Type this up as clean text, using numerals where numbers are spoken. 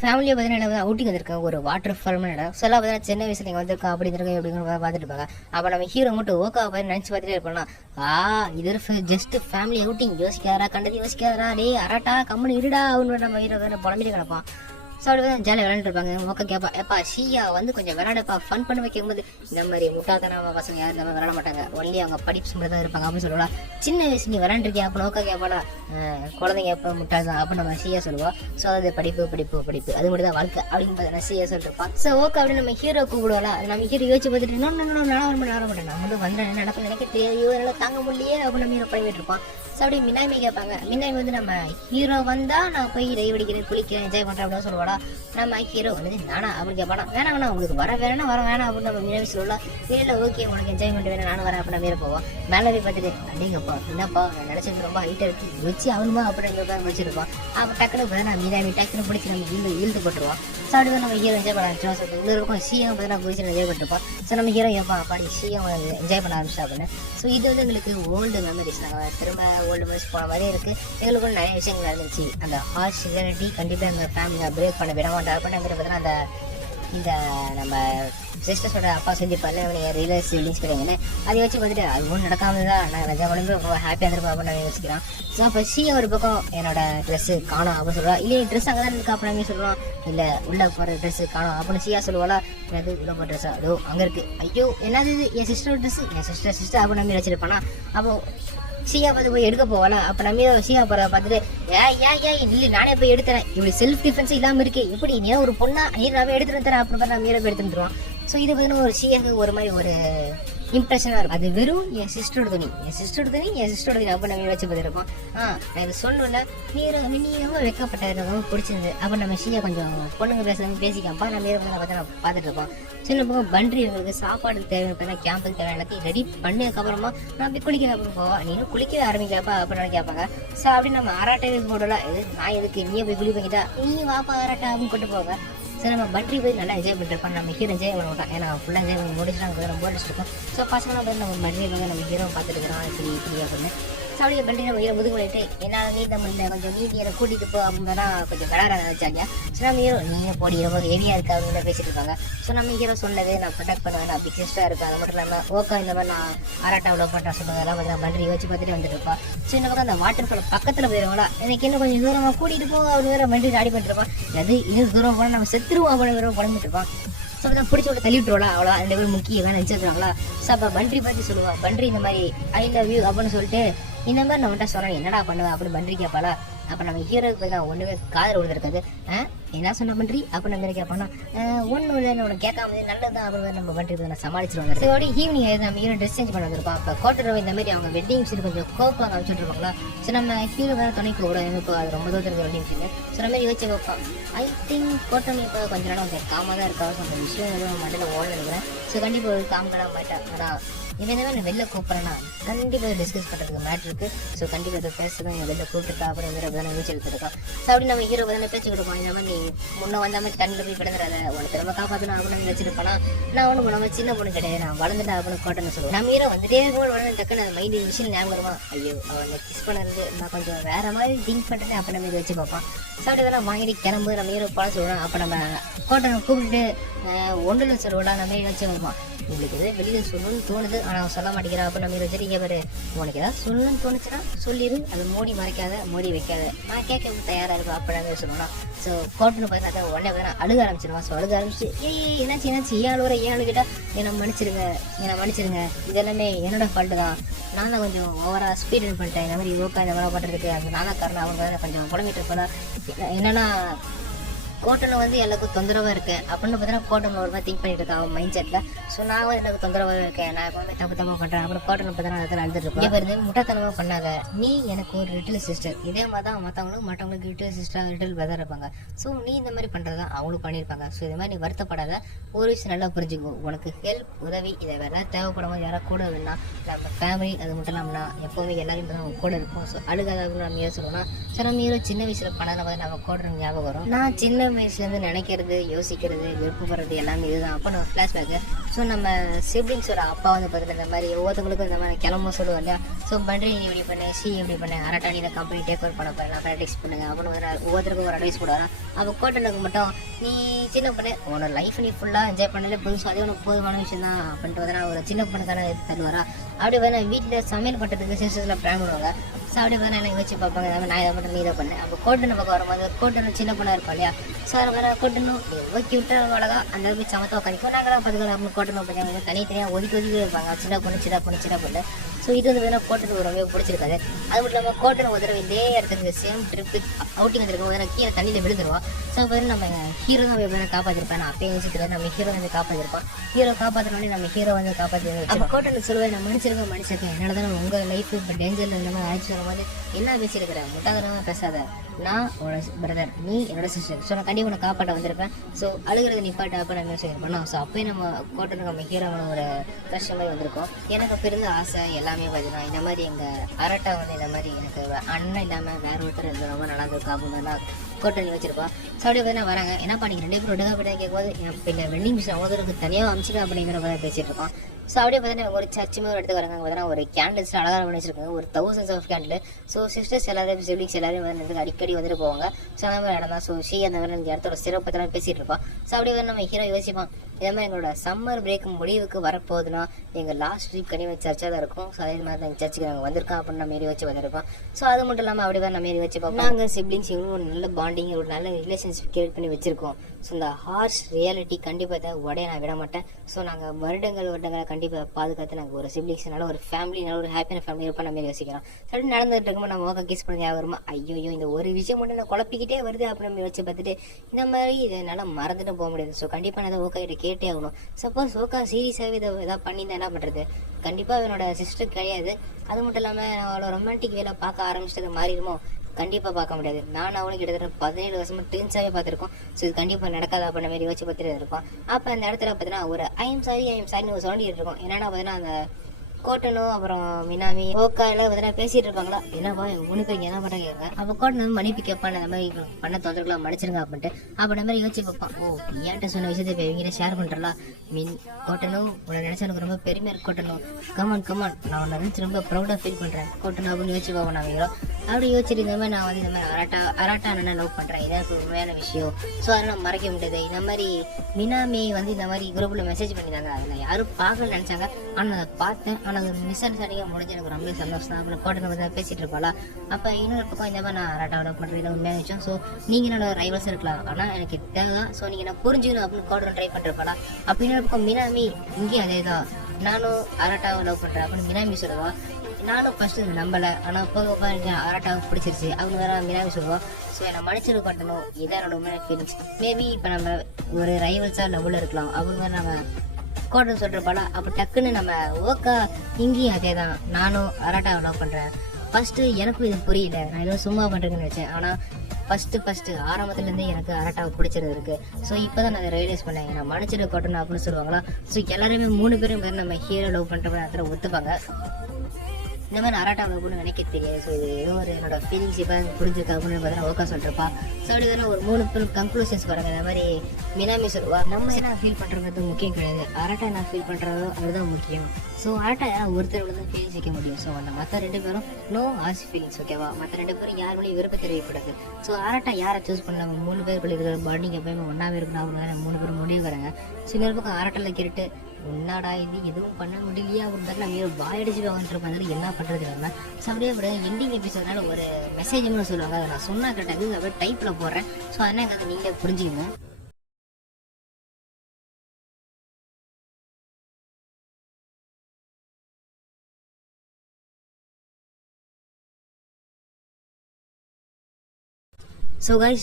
ஃபேமிலியை பார்த்தீங்கன்னா அவுட்டிங் வந்திருக்கேன் ஒரு வாட்டர் ஃபால் இடம். ஸோ எல்லாம் பார்த்தீங்கன்னா சின்ன வயசுல நீங்கள் வந்திருக்கா அப்படி இருக்கேன் எப்படிங்கிற பார்த்துட்டு இருப்பாங்க. அப்போ நம்ம ஹீரோ மட்டும் ஓகா பார்த்து நினச்சி பார்த்துட்டே இருப்போம்னா இது ஜஸ்ட் ஃபேமிலி அவுட்டிங் யோசிக்காரா கண்டது யோசிக்காரா டே அரட்டா கம்முன்னு இருடா அப்படின்னு நம்ம ஹீரோ புலம்பிட்டு கிடப்பான். ஸோ அப்படி தான் ஜாலியாக விளையாண்டு இருப்பாங்க. ஓகே கேப்பா எப்பா ஷீயா வந்து கொஞ்சம் விளையாடப்பா ஃபன் பண்ண வைக்கும்போது இந்த மாதிரி முட்டாத்தனமா பசங்க யாரும் இந்த மாதிரி விளையாட மாட்டாங்க, ஒன்லி அவங்க படிப்பு மட்டும் தான் இருப்பாங்க அப்படின்னு சொல்லுவா. சின்ன வயசு நீ விளையாண்டுருக்கியா அப்போ ஓகே கேப்பாடா குழந்தைங்க எப்போ முட்டாள் தான் அப்படின்னு நம்ம ஷீயா சொல்லுவா. ஸோ அது படிப்பு படிப்பு படிப்பு அது மட்டும் தான் வாழ்க்கை அப்படின்னு பார்த்தா ஷீயா சொல்லிருப்பா. ஸோ ஓகே அப்படின்னு நம்ம ஹீரோ கூப்பிடுவாளா, நம்ம ஹீரோ யோசிச்சு பார்த்துட்டு இன்னொன்று நான் வர மாட்டேன் நம்ம வந்து வந்து நடக்கும் நினைக்க தெரியாது என்னால் தாங்க முடியலையே அப்படின்னு நம்ம ஹீரோ பண்ணிட்டு இருப்பான். ஸோ அப்படி மின்னாமி கேட்பாங்க. மின்னாமி வந்து நம்ம ஹீரோ வந்தா நான் போய் டைவடிக்கிறேன் குளிக்கிறேன் என்ஜாய் பண்ணுறேன் அப்படின்னு சொல்லுவாடா. நம்ம ஹீரோ வந்து நானா அப்படின்னு கேட்பானா. வேணாங்கண்ணா உங்களுக்கு வர வேணா வர வேணாம் அப்படின்னு நம்ம மின்னாமி சொல்லலாம். இல்லை ஓகே உனக்கு என்ஜாய்மெண்ட் வேணும் நானும் வரேன் அப்படின்னு மீற போவோம். மேலே போய் பார்த்துட்டு அப்படிங்கப்பா என்னப்பா நான் நினச்சது ரொம்ப ஹைட்டாக இருக்கு வச்சு அவனுமா அப்படின்னு வச்சிருப்பான். அப்போ டக்குனு பார்த்தா மின்னாமி டக்குன்னு பிடிச்சி நம்ம இழுத்து போட்டுருவான். ஸோ அப்படி நம்ம ஹீரோ என்ஜாய் பண்ண ஆரம்பிச்சோம். ஸோ இருக்கும் சீயம் பார்த்தீங்கன்னா பிடிச்சி என்ஜாய் பண்ணிருப்போம். ஸோ நம்ம ஹீரோ ஏப்பா பாடி சீயம் என்ஜாய் பண்ண ஆரம்பிச்சா அப்படின்னு. ஸோ இது வந்து எங்களுக்கு ஓல்டு மெமரிஸ், நாங்கள் திரும்ப ஓல்டு மெமரிஸ் போன மாதிரி இருக்குது. எங்களுக்கு நிறைய விஷயங்கள் நடந்துச்சு. அந்த ஹார்ஷ் ரியாலிட்டி கண்டிப்பாக எங்கள் ஃபேமிலியை பிரேக் பண்ண விட மாட்டேன் அப்படின்னு பார்த்தீங்கன்னா அந்த இந்த நம்ம சிஸ்டர்ஸோட அப்பா செஞ்சுருப்பாரு அவனை ரியலைஸ் ரிலீஸ் பண்ணிங்கன்னு அதை வச்சு பார்த்துட்டு அது ஒன்றும் நடக்காமல் தான் நான் ரஜா உடம்பு ரொம்ப ஹாப்பியாக இருந்திருப்பேன் அப்படின்னு நான் யோசிக்கிறேன். ஸோ அப்போ ஒரு பக்கம் என்னோட ட்ரெஸ்ஸு காணும் அப்படின்னு சொல்லுவா. இல்லை ட்ரெஸ் அங்கே தான் இருக்கா அப்படின்னு சொல்லுவான். இல்லை உள்ளே போகிற ட்ரெஸ்ஸு காணும் அப்படின்னு சீயா சொல்லுவாளா. அது உள்ள போகிற ட்ரெஸ்ஸா அதோ அங்கே இருக்குது. ஐயோ என்னது இது என் சிஸ்டரோட ட்ரெஸ்ஸு என் சிஸ்டர் அப்படின்னு நம்பி வச்சிருப்பானா. அப்போது ஷியா பார்த்து போய் எடுக்க போவாளா. அப்போ நம்ம ஷியா போகிறத பார்த்துட்டு ஏன் இல்லை நானே போய் எடுத்துறேன் இப்படி செல்ஃப் டிஃபென்ஸ் இல்லாமல் இருக்கு எப்படி நீ ஒரு பொண்ணா நீராவே எடுத்துட்டு தரேன் அப்படின்னு நம்ம மீறா போய் எடுத்துருவான். ஸோ இது பார்த்தீங்கன்னா ஒரு ஷியாவுக்கு ஒரு மாதிரி ஒரு இம்ப்ரெஷனாக இருக்கும். அது வெறும் என் சிஸ்டரோட துணி அப்போ நம்ம வச்சு பார்த்துருப்போம். நான் இதை சொல்லல நீ ரொம்ப வெக்கப்பட்ட ரொம்ப பிடிச்சிருந்து அப்போ நம்ம ஷியா கொஞ்சம் பொண்ணுங்க பேசிக்காப்பா நம்ம பார்த்து நான் பார்த்துட்டு இருப்போம். சின்ன பக்கம் பண்றி இவங்களுக்கு சாப்பாடு தேவையான கேம்புக்கு தேவையான எல்லாத்தையும் ரெடி பண்ணதுக்கப்புறமா நான் போய் குளிக்க அப்புறம் போவா. நீனும் குளிக்கவே ஆரம்பிக்கலாப்பா அப்படின்னு கேட்பாங்க. ஸோ அப்படி நம்ம ஆராட்டவே போடலாம் நான் எதுக்கு நீயே போய் குளிப்பீங்கிட்டா நீ வாப்பா ஆராட்டா அப்படின்னு கொண்டு போவாங்க. சரி நம்ம பண்றி போய் நல்லா என்ஜாய் பண்ணிருப்போம். நம்ம ஹீரோ என்ஜாய் பண்ண மாட்டோம் ஏன்னா ஃபுல்லாக என்ஜாய் பண்ணி முடிச்சுட்டு ரொம்ப அடிச்சிருக்கோம். ஸோ பசங்களாம் போய் நம்ம பண்றி வந்து நம்ம ஹீரோ பார்த்துட்டு இருக்கிறோம் இப்படி அப்படின்னு. ஸோ அப்படியே பண்றி நம்ம ஹீரோ முதுகு பண்ணிட்டு என்னால் நீ தமிழ்ல கொஞ்சம் நீட்டி என்னை கூட்டிகிட்டு போ அப்படின்னா கொஞ்சம் விளாட நினைச்சாங்க. ஸோ நம்ம ஹீரோ நீங்கள் போடி ரொம்ப ஹெவியாக இருக்கா அப்படின்னு பேசிட்டு இருக்காங்க. ஸோ நம்ம ஹீரோ சொன்னது நான் ப்ரொடெக்ட் பண்ணுவேன் நான் பிக் சிஸ்டராக இருக்கேன் அது மட்டும் இல்லாமல் ஓகே இந்த மாதிரி நான் ஆராட்டா அவ்வளோ பண்ணுறேன் சொல்லுவாங்க எல்லாம் பார்த்தீங்கன்னா பண்றி வச்சு பார்த்துட்டு வந்துட்டு இருப்பா. ஸோ இந்த பக்கம் அந்த வாட்டர் ஃபால் பக்கத்தில் போயிடுவாங்களா எனக்கு இன்னும் கொஞ்சம் தூரமாக கூட்டிகிட்டு போ அப்படின்னு வேறு பண்றி ஆடி பண்ணிருப்பான். அது இன்னும் தூரம் போனால் நம்ம செத்துருவோம் அப்படின்னு புலம்பிட்டு இருப்பான். ஸோ அப்போ பிடிச்ச விட்டு தள்ளி விட்டுருவாளா அவ்வளோ அந்த பேர் முக்கிய வேணும் நினச்சிருக்காங்களா. ஸோ அப்போ பண்றி பார்த்து சொல்லுவா பண்றி இந்த மாதிரி ஐ லவ் யூ அப்படின்னு சொல்லிட்டு இந்த மாதிரி நம்மகிட்ட சொன்னேன் என்னடா பண்ணுவேன் அப்படின்னு பண்றி கேட்பாளா. அப்போ நம்ம ஹீரோக்கு தான் ஒன்றுமே காதல் விழுந்திருக்காது. என்ன சொன்ன பண்றி அப்படின்னு நம்ம கேட்பானா ஒன்றும் இல்லை உனக்கு கேட்காம நல்லதான் அப்படின்னு நம்ம பண்றது நான் சமாளிச்சிருவாங்க. ஸோ அப்படி ஈவினிங் நம்ம ஹீரோ ட்ரெஸ் சேஞ்ச் பண்ண வந்திருப்போம். அப்போ கோட்டர் இந்த மாதிரி அவங்க வெட்டிங் சீன் கொஞ்சம் கோப்பாக அமைச்சுட்டு இருப்பாங்களா. ஸோ நம்ம ஹீரோ வேறு துணைக்கு கூட எனக்கு அது ரொம்ப தூரத்துக்கு வெட்டிங் சீன். ஸோ நம்ம மாதிரி யோசிச்சு வைப்போம் ஐ திங்க் கோட்டன் இப்போ கொஞ்ச நேரம் கொஞ்சம் காமாக தான் இருக்கா. ஸோ அந்த விஷயம் எதுவும் மண்டல ஓட நினைக்கிறேன். ஸோ கண்டிப்பாக ஒரு காமெடாக மாட்டேன் ஆனால் இவன் நான் வெளில கூப்பிட்றேன்னா கண்டிப்பாக டிஸ்கஸ் பண்ணுறதுக்கு மேட்ரு இருக்குது. ஸோ கண்டிப்பாக இதை பேசுறதும் எங்கள் வெளில கூப்பிட்டுருக்கா அப்படிங்கிற தான் யோசிச்சு எடுத்துருக்கான். ஸோ அப்படி நம்ம ஹீரோ தானே பேச்சு கொடுப்போம் இந்த மாதிரி நீ முன்னே வந்த மாதிரி தண்ணியில் போய் கிடந்துடாத உனக்கு திரும்ப காப்பாற்றணும் அப்படின்னு வச்சிருப்பானா. நான் ஒன்றும் நம்ம சின்ன பொண்ணு கிடையாது நான் வளர்ந்துட்டேன் அப்படின்னு கோட்டன்னு சொல்லுவேன். நம்ம ஹீரோ வந்துட்டே இருக்கும் வளர்ந்து டக்குன்னு அந்த மைண்டு விஷயம் ஞாபகம் வருவான். ஐயோ அவன் கிஸ் பண்ணது நான் கொஞ்சம் வேறு மாதிரி திங்க் பண்ணுறேன் அப்போ நம்ம இதை வச்சு பார்ப்பான். ஸோ அப்படி இதெல்லாம் வாங்கிட்டு கிளம்பு நம்ம ஹீரோ போல சொல்லுவோம். அப்போ நம்ம கோட்டனை கூப்பிட்டு ஒன்றில் சொல்லுவோம்டா நம்ம வச்சு வைப்பான். உங்களுக்கு எதாவது வெளியில் சொல்லணும்னு தோணுது ஆனால் சொல்ல மாட்டேங்கிறா அப்போ நம்ம வச்சுருக்க பாரு உனக்கு ஏதாவது சொல்லணும்னு தோணுச்சுன்னா சொல்லிடு அது மூடி மறைக்காத மூடி வைக்காத நான் கேட்க தயாராக இருக்கும் அப்படின்னு சொல்லணும். ஸோ கோட்டுன்னு பார்த்தா உடனே பார்த்தா அழுக ஆரம்பிச்சிருவான். ஸோ அழுக ஆரம்பிச்சு என்னாச்சு ஏன் அழுகிட்டா என்னை மன்னிச்சிருங்க இதெல்லாமே என்னோட ஃபால்ட்டு தான் நான் தான் கொஞ்சம் ஓவராக ஸ்பீட் பண்ணிட்டேன் இந்த மாதிரி ஓக்கா இந்த மாதிரி பண்ணுறதுக்கு அது நான் தான் காரணம் அவங்க கொஞ்சம் புலம்பிட்டு இருப்பதா என்னென்னா கோட்டனை வந்து எல்லாருக்கும் தொந்தரவாக இருக்கேன் அப்படின்னு பார்த்தீங்கன்னா கோட்டன் ஒரு மாதிரி திங்க் பண்ணிட்டு இருக்கேன் அவன் மைண்ட் செட்டில். ஸோ நான் வந்து எனக்கு தொந்தரவாக இருக்கேன் நான் எப்பவுமே தப்பாக பண்ணுறேன் அப்புறம் கோட்டனை பார்த்தீங்கன்னா அதில் அழுதுட்டு இருக்கேன். இப்போ இருந்து முட்டாத்தனமாக பண்ணாத நீ எனக்கு ஒரு லிட்டில் சிஸ்டர் இதே மாதிரி தான் மற்றவங்களுக்கு லிட்டில் சிஸ்டர் லிட்டில் பிரதர் இருப்பாங்க. ஸோ நீ இந்த மாதிரி பண்ணுறது தான் அவங்களும் பண்ணியிருப்பாங்க. ஸோ இது மாதிரி நீ வருத்தப்படாத ஒரு விஷயம் நல்லா புரிஞ்சுக்கோ உனக்கு ஹெல்ப் உதவி இதை வேறு தேவைப்படும் போது யாராவது கூட வேணா நம்ம ஃபேமிலி அது மட்டும் இல்லாமல்னா எப்போவுமே எல்லாரையும் நம்ம கூட இருப்போம். ஸோ அழுகாத அப்படின்னு நம்ம ஏன் சொல்லணும்னா சில ஹீரோ சின்ன வயசில் பண்ணாத மாதிரி நம்ம கூட ஞாபகம் வரும். நான் சின்ன வயசுலேருந்து நினைக்கிறது, யோசிக்கிறது, விருப்பப்படுறது எல்லாமே இதுதான். அப்போ நம்ம ஃப்ளாஷ்பேக்கு. ஸோ நம்ம சிப்ளிங்ஸோட அப்பா வந்து பார்த்துட்டு இந்த மாதிரி ஒவ்வொருத்தவங்களுக்கும் இந்த மாதிரி கிளம்ப சொல்லுவோம் இல்லையா. ஸோ பண்றி நீ இப்படி பண்ண, சி இப்படி பண்ண, அரட்டா நீ இந்த கம்பெனி டேக் ஓவர் பண்ண போகிறேன், ப்ராக்டிஸ் பண்ணுங்க அப்படின்னு ஒவ்வொருத்தருக்கும் ஒரு அட்வைஸ் கொடுக்குறான். அப்போ கோட்டனுக்கு மட்டும் நீ சின்ன பொண்ணு, உன்னோட லைஃப் நீ ஃபுல்லாக என்ஜாய் பண்ணல புதுசு, அதே உனக்கு போதுமான விஷயம் தான் அப்படின்ட்டு வந்து ஒரு சின்ன பொண்ணுக்கான தருவாரா. அப்படி வந்து வீட்டில் சமையல் பண்ணுறதுக்கு சிஸ்டர்ஸில் பிளான் பண்ணுவாங்க. ஸோ அப்படி பார்த்தா எல்லாம் யோசிச்சு பார்ப்பாங்க, நான் இதை மட்டும் நீ இதை பண்ணேன். அப்போ கோட்டனை பக்கம் வரும்போது கோட்டனு சின்ன பொண்ணாக இருப்பா இல்லையா. ஸோ அதை வர கோட்டனும் எவ்வளோ கியூட்டாக அழகா அந்த அளவுக்கு சமத்தா உட்காந்து நாங்களாம் பார்த்துக்கலாம். அப்படின்னு கோட்டனை பார்த்தாங்க தனித்தனியாக ஒதுக்கி இருப்பாங்க, சின்ன பொண்ணு. ஸோ இது வந்து பார்த்தீங்கன்னா கோட்டனுக்கு ரொம்ப பிடிச்சிருக்காது. அது மட்டும் இல்லாமல் கோட்டனை ஒரு தடவை இதே இடத்துக்கு சேம் ட்ரிப்பு அவுட்டிங் வந்துருக்கும், கீழே தண்ணியில் விழுந்துருவோம். ஸோ பார்த்தீங்கன்னா நம்ம ஹீரோ தான் எப்படி காப்பாற்றிருப்பேன், நான் அப்பயே யோசிக்கிறேன் நம்ம ஹீரோ வந்து காப்பாற்றிருப்போம். ஹீரோ காப்பாற்றினோடனே நம்ம ஹீரோ வந்து காப்பாற்றி அப்போ கோட்டனுக்கு சொல்லுவேன், நான் மன்னிச்சிருக்கேன், என்னோட தானே உங்கள் லைஃப் இப்போ டேஞ்சரில் இந்த மாதிரி ஆயிடுச்சு சொல்லும் போது என்ன பேசியிருக்கிறேன், முட்டாகிறவங்க பேசாத, நான் உன்னோட பிரதர், நீ என்னோட சிஸ்டர், ஸோ நான் கண்டிப்பாக உன்னை காப்பாற்ற வந்திருப்பேன். ஸோ அழுகிறது நிப்பாட்ட அப்போ நான் மியூசிக் பண்ணோம். ஸோ அப்போயே நம்ம கோட்டனுக்கு நம்ம ஹீரோவோட ஒரு கஷ்டம் மாதிரி வந்திருக்கோம். எனக்கு அப்போ இருந்த ஆசை எல்லாமே பார்த்தீங்கன்னா இந்த மாதிரி எங்கள் அரட்டா வந்து இந்த மாதிரி எனக்கு அண்ணன் இல்லாமல் வேற ஒருத்தர் இருந்து ரொம்ப நல்லா இருக்கும் அப்படின்னா கோட்டனி வச்சிருப்போம். ஸோ அப்படியே பார்த்தீங்கன்னா வராங்க, என்னப்பா நீங்கள் 2 பேரும் ஒடுங்க போய்ட்டு கேட்கும்போது இப்போ வெண்டிங் மிஷின் அவங்களுக்கு தனியாக அமிச்சிக்க அப்படிங்கிற மாதிரி பேசிகிட்டு இருக்கோம். ஸோ அப்படியே பார்த்தீங்கன்னா ஒரு சர்ச்சு மாதிரி எடுத்து வராங்க. பார்த்தீங்கன்னா ஒரு கேண்டில்ஸ் அழகாக பண்ணி வச்சிருக்காங்க, ஒரு 1000s of candle. So sisters எல்லாரும் சிப்ளிங்ஸ் எல்லாரும் வந்து அடிக்கடி வந்துட்டு போவாங்க. ஸோ அந்த மாதிரி இடம் தான். ஸோ அந்த மாதிரி இந்த இடத்தோட சிறப்பு பற்றி பேசிகிட்டு இருப்போம். ஸோ அப்படியே வந்து நம்ம ஹீரோ யோசிப்பான், இதே மாதிரி எங்களோட சம்மர் பிரேக் முடிவுக்கு வரப்போகுதுன்னா எங்கள் லாஸ்ட் வீக் கண்டிப்பாக சர்ச்சாக தான் இருக்கும். ஸோ அதே மாதிரி தான் சர்ச்சுக்கு நாங்கள் வந்திருக்கோம் அப்படின்னு நம்ம மாரி வச்சு வந்திருப்போம். ஸோ அது மட்டும் இல்லாமல் அப்படியே தான் நம்ம மாரி வச்சுப்போம். நாங்கள் சிப்ளிங்ஸ் எங்களுக்கு ஒரு நல்ல பாண்டிங், ஒரு நல்ல ரிலேஷன்ஷிப் கிரியேட் பண்ணி வச்சிருக்கோம். ஸோ இந்த ஹார்ஷ் ரியாலிட்டி கண்டிப்பாக உடைய நான் விட மாட்டேன். ஸோ நாங்கள் வருடங்களை கண்டிப்பாக பாதுகாத்து நாங்கள் ஒரு சிப்ளிங்ஸ்னால ஒரு ஃபேமிலினால ஒரு ஹாப்பியான ஃபேமிலி இருப்போம் நம்ம யோசிக்கிறோம். சரி நடந்துட்டு இருக்கும்போது நம்ம ஓகே கிஸ் பண்ணி வருமா, ஐயோ இந்த ஒரு விஷயம் மட்டும் நான் குழப்பிக்கிட்டே வருது அப்படின்னு நம்ம வச்சு பார்த்துட்டு இந்த மாதிரி இதை என்னால் மறந்துட்டு போக முடியாது. ஸோ கண்டிப்பாக நான் ஓகே கிட்ட கேட்டே ஆகணும். சப்போஸ் ஓகா சீரியஸாகவே இதை எதாவது பண்ணி தான் என்ன பண்ணுறது, கண்டிப்பாக என்னோட சிஸ்டர் கிடையாது. அது மட்டும் இல்லாமல் அவளோட ரொமான்டிக் வேலை பார்க்க ஆரம்பிச்சது மாறிடுமோ, கண்டிப்பாக பார்க்க முடியாது. நான் அவனுக்கு கிட்டத்தட்ட 17 வருஷமா ட்வின்ஸாகவே பார்த்துருக்கோம். ஸோ இது கண்டிப்பாக நடக்காது அப்படின்ற மாதிரி யோசிச்சு பார்த்துட்டு இருப்போம். அப்போ அந்த இடத்துல பார்த்தீங்கன்னா ஒரு ஐஎம் சாரின்னு ஒரு சொல்லிட்டு இருக்கோம். என்னன்னா பார்த்தீங்கன்னா அந்த கோட்டனும் அப்புறம் மினாமி ஓக்கா எல்லாம் பார்த்தீங்கன்னா பேசிட்டு இருப்பாங்களா, என்னப்பா உனக்கு இங்கே என்ன பண்ணுறாங்க கேட்க. அப்போ கோட்டன் வந்து மன்னிப்பு கேட்பான், அந்த மாதிரி பண்ண தொந்தரவுலாம் மன்னிச்சிருங்க அப்படின்ட்டு. அப்போ நம்ம மாதிரி யோசிச்சு பார்ப்பான், ஓ ஏன்ட்ட சொன்ன விஷயத்தை இப்போ இவங்கிட்ட ஷேர் பண்ணுறலாம், கோட்டனும் உன்னை நினைச்சா எனக்கு ரொம்ப பெருமையாக இருக்கு கோட்டனும், கமான் நான் உன்னை நினைச்சு ரொம்ப ப்ரௌடாக ஃபீல் பண்ணுறேன் கோட்டனும் அப்படின்னு யோசிச்சு பார்ப்போம். நான் அப்படி யோசிச்சுட்டு இந்த மாதிரி நான் வந்து இந்த மாதிரி அராட்டா நான் லவ் பண்ணுறேன், இதான் எனக்கு உண்மையான விஷயம். ஸோ அதெல்லாம் மறைக்க முடியாது. இந்த மாதிரி மினாமி வந்து இந்த மாதிரி குரூப்பில் மெசேஜ் பண்ணியிருந்தாங்க, அதில் யாரும் பார்க்கல நினச்சாங்க, ஆனால் அதை பார்த்தேன். ஆனால் அது மிஸ் அண்டர்ஸ்டாண்டிங்காக முடிஞ்சு எனக்கு ரொம்ப சந்தோஷம் தான். அப்புறம் கோட்டனை வந்து பேசிகிட்டு இருப்பாளா. அப்போ இன்னொரு பக்கம் இந்த மாதிரி நான் அராட்டா லவ் பண்ணுறது உண்மையான விஷயம். ஸோ நீங்கள் என்னோட ரைவல்ஸ் இருக்கலாம், ஆனால் எனக்கு தேவை, ஸோ நீங்கள் நான் புரிஞ்சுக்கணும் அப்படின்னு கோட்டனை ட்ரை பண்ணிருப்பாளா. அப்போ இன்னொரு பக்கம் மினாமி இங்கேயும் அதே தான், நானும் அராட்டாவை லவ் பண்ணுறேன் அப்படின்னு மினாமி சொல்லுவா. நானும் ஃபர்ஸ்ட் நம்பலை, ஆனால் போக எனக்கு அராட்டாவுக்கு பிடிச்சிருச்சு அவங்க வேற மினாமி சொல்லுவோம். ஸோ என்னை மன்னிச்சிரு காட்டணும், இதான் என்னோட உண்மையான ஃபீலிங்ஸ். மேபி இப்போ நம்ம ஒரு ரைவல்ஸாக லவ்வில் இருக்கலாம் அப்படின்னு நம்ம கோட்டன் சொல்கிறப்பால. அப்போ டக்குன்னு நம்ம ஓக்கா இங்கேயும் அதே தான், நானும் அராட்டாவை லவ் பண்ணுறேன். ஃபஸ்ட்டு எனக்கும் இது புரியல, நான் ஏதோ சும்மா பண்ணுறேன்னு வச்சேன். ஆனால் ஃபஸ்ட்டு ஆரம்பத்துலேருந்தே எனக்கு அராட்டாவை பிடிச்சிருந்து இருக்குது. ஸோ இப்போ தான் நான் அதை ரியலைஸ் பண்ணேன், நான் மன்னிச்சிரு காட்டணும் அப்படின்னு சொல்லுவாங்களா. ஸோ எல்லாருமே 3 பேரும் நம்ம ஹீரோ லவ் பண்ணுற மாதிரி அதில் ஒத்துப்பாங்க. இந்த மாதிரி அராட்டா லவ்னு நினைக்க தெரியாது. ஸோ இது ஏதோ ஒரு என்னோட ஃபீலிங்ஸ் இப்போ புரிஞ்சுக்க அப்படின்னு பார்த்தீங்கன்னா ஓகா சொல்லிருப்பா. ஸோ அப்படி தானே ஒரு 3 பேரும் கன்க்ளூஷன்ஸ் வராங்க. இந்த மாதிரி மினாமி சொல்லுவா, நம்ம என்ன ஃபீல் பண்ணுறது முக்கியம் கிடையாது, அராட்டா என்ன ஃபீல் பண்ணுறதோ அதுதான் முக்கியம். ஸோ அராட்டா ஒருத்தர் தான் ஃபீலிங்ஸ் வைக்க முடியும். ஸோ அந்த மற்ற 2 பேரும் நோ ஆஸ் ஃபீலிங்ஸ், ஓகேவா. மற்ற 2 பேரும் யார் வழியும் விருப்பம் தெரிவிக்கூடாது. ஸோ அராட்டா யாரை சூஸ் பண்ண, நம்ம 3 பேருக்குள்ள இருக்கிற பாண்டிங் எப்பயுமே ஒன்றாவே இருக்கணும் அப்படின்னு 3 பேரும் முடிவு வராங்க. ஸோ இன்னொரு பக்கம் அராட்டாவில் கேட்டு என்னடா இது எதுவும் பண்ண முடியலையா அப்படின்னு நம்ம வாயடிச்சு வாங்கிட்டு மாதிரி என்ன பண்ணுறது இல்லாமல். ஸோ அப்படியே எண்டிங் எபிசோட்னால ஒரு மெசேஜ்னு சொல்லுவாங்க, அதை நான் சொன்னா கரெக்டாக அப்படியே டைப்பில் போடுறேன். ஸோ அதனால் அதை நீங்கள் புரிஞ்சுக்கங்க. So guys